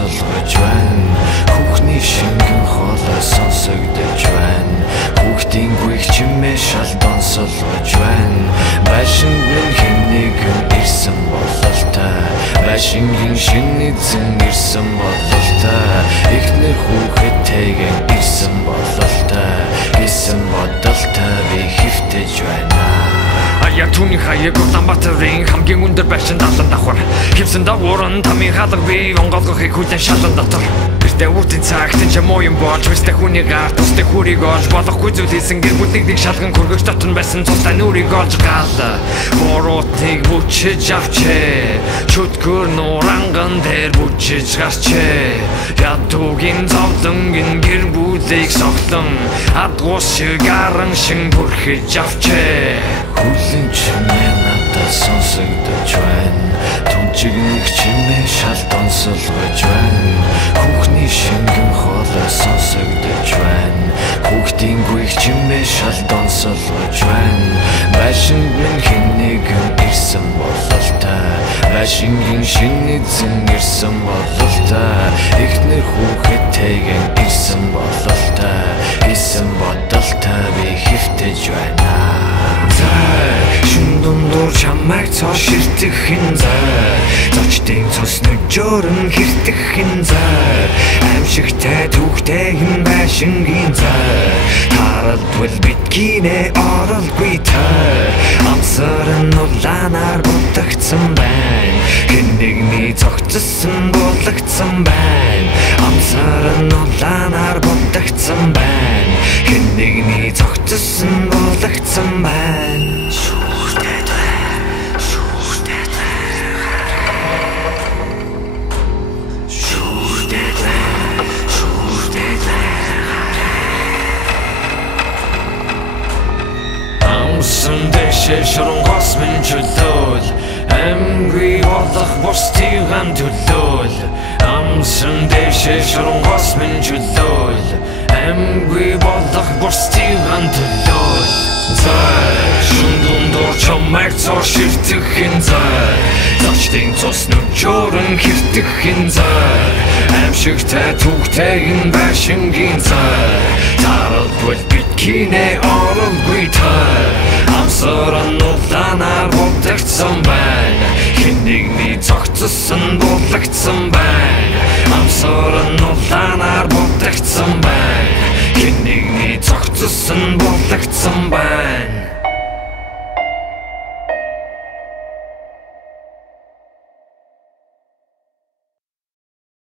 донсолгож байна. Хүүхний шингэн хоолой сонсогдож байна. Хүүхдийн гүйх чимээ шал донсолгож байна. Байшин минь хэн нэгэн ирсэн бололтой. Байшингийн шинэ эзэн ирсэн бололтой. Эхнэр хүүхэдтэйгэн ирсэн бололтой. Гэсэн бодолтой би хэвтэж байна. Яг түүний хаяг Улаанбаатарын хамгийн өндөр байшин далан давхар хэвсэн дагуурн тамийн хаалга би онголгохыг хүлэн шалан дотор гэртээ үртэн цагт ч муу юм болж өстэй хүний гарт өстэй хүрийг олж болохгүй зүйл хийсэн гэр бүлийг шалган хөргөж дотор байсан цустай нүрийг олж гал буруутыг бүчиж авчээ чөтгөр нуранган дээр бүчиж гарчээ ядуугийн зовлонгийн гэр бүлийг соглон адгуус шиг аран шин бүрхэж авчээ. Хүлэн чимээ надад сонсогдож байна. Түнчигнэг чимээ шал донсолгож байна. Хүүхний шингэн хоолой сонсогдож байна. Хүүхдийн гүйх чимээ шал донсолгож байна. Байшин минь хэн нэгэн ирсэн бололтой. Байшингийн шинэ эзэн ирсэн бололтой. Эхнэр хүүхэдтэйгэн ирсэн бололтой. Гэсэн бодолтой би хэвтэж байна. Шин дундуур чамайг цоо ширтэх хин зай. Зочдын цус нүжөөрн хэртэх хин зай. Аимшигтай түүхтэй хин байшингийн зай. Тарадвал биткинэ оролгүй тай. Амсарн улаанаар будагцсан байна. Хэн нэгний цогцсон булагдсан байна. Амсарн улаанаар будагцсан байна. Хэн нэгний цогцсон булагдсан байна. Амсан дэшээ шоронгос минь чөлөөл амгүй болох бусдыг төлөөл. Амсан дэшээ шоронгос минь чөлөөл амгүй болох бусдыг төлөөл. Шин дундуур чамайг цоо ширтэх хин зай. Зочдын цус нүжөөрн хэртэх хин зай. Аимшигтай түүхтэй хин байшингийн зай. Тарадвал биткинэ оролгүй тай. Амсарн улаанаар будагцсан байна. Хэн нэгний цогцсон булагдсан байна. Амсарн улаанаар будагцсан байна. Хэн нэгний цогцсон булагдсан байна.